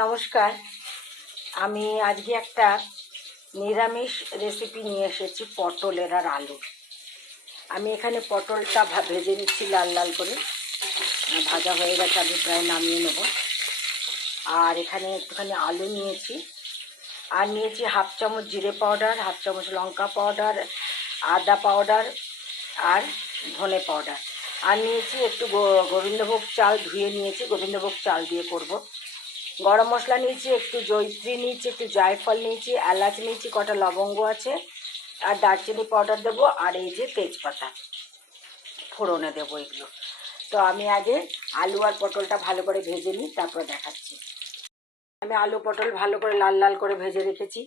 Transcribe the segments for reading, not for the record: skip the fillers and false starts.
নমস্কার। আমি আজকে একটা নিরামিষ রেসিপি নিয়ে এসেছি, পটলের আর আলু। আমি এখানে পটলটা ভেজে নিচ্ছি লাল লাল করে। ভাজা হয়ে গেছে, আমি প্রায় নামিয়ে নেব। আর এখানে একটুখানি আলু নিয়েছি, আর নিয়েছি হাফ চামচ জিরে পাউডার, হাফ চামচ লঙ্কা পাউডার, আদা পাউডার আর ধনে পাউডার। আর নিয়েছি একটু গোবিন্দভোগ চাল, ধুয়ে নিয়েছি, গোবিন্দভোগ চাল দিয়ে করব। গরম মশলা নিয়েছি, একটু জয়িত্রী নিয়েছি, একটু জায়ফল নিয়েছি, এলাচ নিয়েছি, কটা লবঙ্গ আছে, আর দারচিনি পাউডার দেবো, আর এই যে তেজপাতা ফোড়নে দেবো এগুলো। তো আমি আগে আলু আর পটলটা ভালো করে ভেজে নিই, তারপর দেখাচ্ছি। আমি আলু পটল ভালো করে লাল লাল করে ভেজে রেখেছি।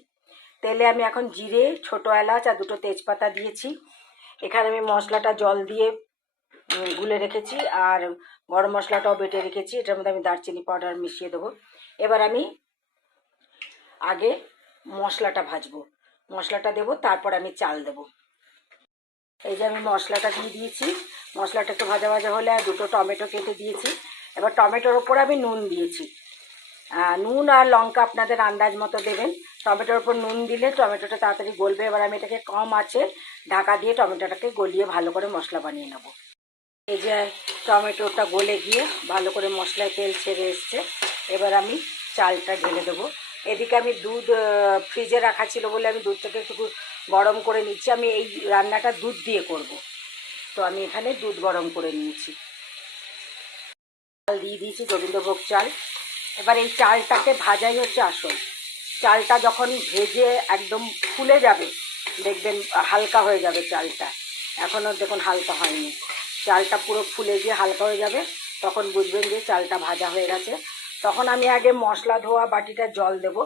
তেলে আমি এখন জিরে, ছোটো এলাচ আর দুটো তেজপাতা দিয়েছি। এখানে আমি মশলাটা জল দিয়ে গুলে রেখেছি, আর গরম মশলাটাও বেটে রেখেছি। এটার মধ্যে আমি দারচিনি পাউডার মিশিয়ে দেবো। এবার আমি আগে মশলাটা ভাজবো, মশলাটা দেবো, তারপর আমি চাল দেবো। এই যে আমি মশলাটা দিয়ে দিয়েছি। মশলাটা একটু ভাজা ভাজা হলে আর দুটো টমেটো কেটে দিয়েছি। এবার টমেটোর ওপরে আমি নুন দিয়েছি। নুন আর লঙ্কা আপনাদের আন্দাজ মতো দেবেন। টমেটোর ওপর নুন দিলে টমেটোটা তাড়াতাড়ি গলবে। এবার আমি এটাকে কম আছে ঢাকা দিয়ে টমেটোটাকে গলিয়ে ভালো করে মশলা বানিয়ে নেব। এই যে টমেটোটা গলে গিয়ে ভালো করে মশলায় তেল ছেড়ে এসছে। এবার আমি চালটা ঢেলে দেবো। এদিকে আমি দুধ ফ্রিজে রাখা ছিল বলে আমি দুধটাকে একটু গরম করে নিচ্ছি। আমি এই রান্নাটা দুধ দিয়ে করব, তো আমি এখানে দুধ গরম করে নিয়েছি। চাল দিয়ে দিয়েছি, গোবিন্দভোগ চাল। এবার এই চালটাকে ভাজাই হচ্ছে আসল। চালটা যখন ভেজে একদম ফুলে যাবে, দেখবেন হালকা হয়ে যাবে চালটা। এখনও দেখুন হালকা হয়নি। চালটা পুরো ফুলে গিয়ে হালকা হয়ে যাবে, তখন বুঝবেন যে চালটা ভাজা হয়ে গেছে। তখন আমি আগে মশলা ধোয়া বাটিটা জল দেব,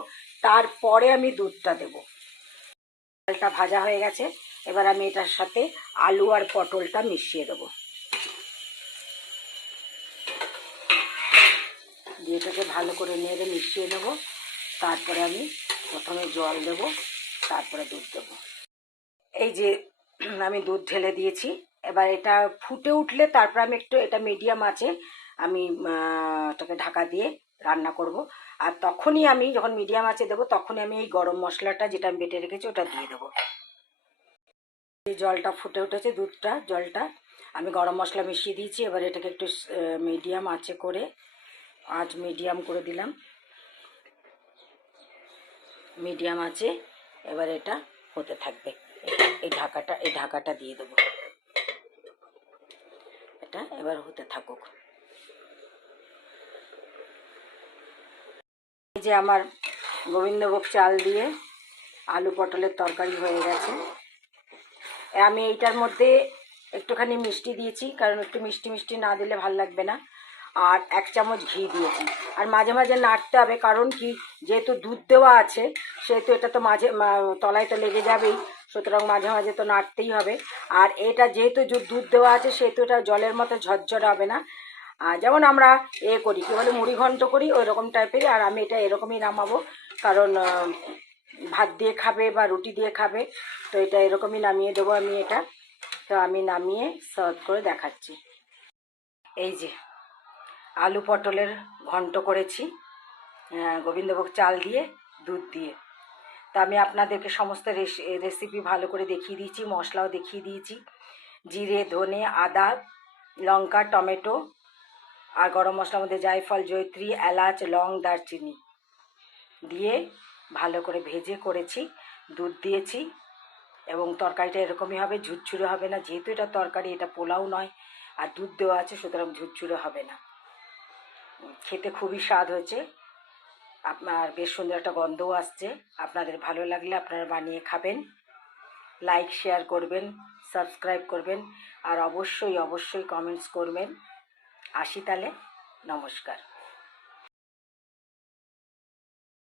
তারপরে আমি দুধটা দেব। চালটা ভাজা হয়ে গেছে। এবার আমি এটার সাথে আলু আর পটলটা মিশিয়ে দেবো। দিয়ে এটাকে ভালো করে নেড়ে মিশিয়ে নেব। তারপরে আমি প্রথমে জল দেব, তারপরে দুধ দেব। এই যে আমি দুধ ঢেলে দিয়েছি। এবার এটা ফুটে উঠলে তারপর আমি একটু, এটা মিডিয়াম আছে, আমি এটাকে ঢাকা দিয়ে রান্না করব। আর তখনই আমি যখন মিডিয়াম আছে দেবো, তখনই আমি এই গরম মশলাটা যেটা আমি বেটে রেখেছি ওটা দিয়ে দেবো। এই জলটা ফুটে উঠেছে, দুধটা জলটা আমি গরম মশলা মিশিয়ে দিয়েছি। এবার এটাকে একটু মিডিয়াম আঁচে করে, আঁচ মিডিয়াম করে দিলাম, মিডিয়াম আছে। এবার এটা হতে থাকবে। এই ঢাকাটা দিয়ে দেবো। এটা এবার হতে থাকুক। এই যে আমার গোবিন্দভোগ চাল দিয়ে আলু পটলের তরকারি হয়ে গেছে। আমি এইটার মধ্যে একটুখানি মিষ্টি দিয়েছি, কারণ একটু মিষ্টি মিষ্টি না দিলে ভাল লাগবে না। আর 1 চামচ ঘি দিয়েছি। আর মাঝে মাঝে নাড়তে হবে, কারণ কি, যেহেতু দুধ দেওয়া আছে সেহেতু এটা তো মাঝে তলায় তো লেগে যাবেই, সুতরাং মাঝে মাঝে তো নাড়তেই হবে। আর এটা যেহেতু দুধ দেওয়া আছে সেহেতু এটা জলের মতো ঝরঝরে হবে না। যেমন আমরা করি, কী বলে, মুড়ি ঘন্ট করি, ওই রকম টাইপেরই। আর আমি এটা এরকমই নামাবো, কারণ ভাত দিয়ে খাবে বা রুটি দিয়ে খাবে, তো এটা এরকমই নামিয়ে দেবো আমি এটা। তো আমি নামিয়ে সার্ভ করে দেখাচ্ছি। এই যে আলু পটলের ঘন্ট করেছি, গোবিন্দভোগ চাল দিয়ে, দুধ দিয়ে। তা আমি আপনাদেরকে সমস্ত রেসিপি ভালো করে দেখিয়ে দিয়েছি, মশলাও দেখিয়ে দিয়েছি। জিরে, ধনে, আদা, লঙ্কা, টমেটো আর গরম মশলার মধ্যে জায়ফল, জয়িত্রী, এলাচ, লং, দারচিনি দিয়ে ভালো করে ভেজে করেছি। দুধ দিয়েছি এবং তরকারিটা এরকমই হবে, ঝুরঝুরে হবে না। যেহেতু এটা তরকারি, এটা পোলাও নয়, আর দুধ দেওয়া আছে, সুতরাং ঝুরঝুরে হবে না। খেতে খুবই স্বাদ হয়েছে। আপনার বেশ সুন্দর একটা গন্ধও আসছে। আপনাদের ভালো লাগলে আপনারা বানিয়ে খাবেন। লাইক শেয়ার করবেন, সাবস্ক্রাইব করবেন, আর অবশ্যই অবশ্যই কমেন্টস করবেন। আসি তাহলে, নমস্কার।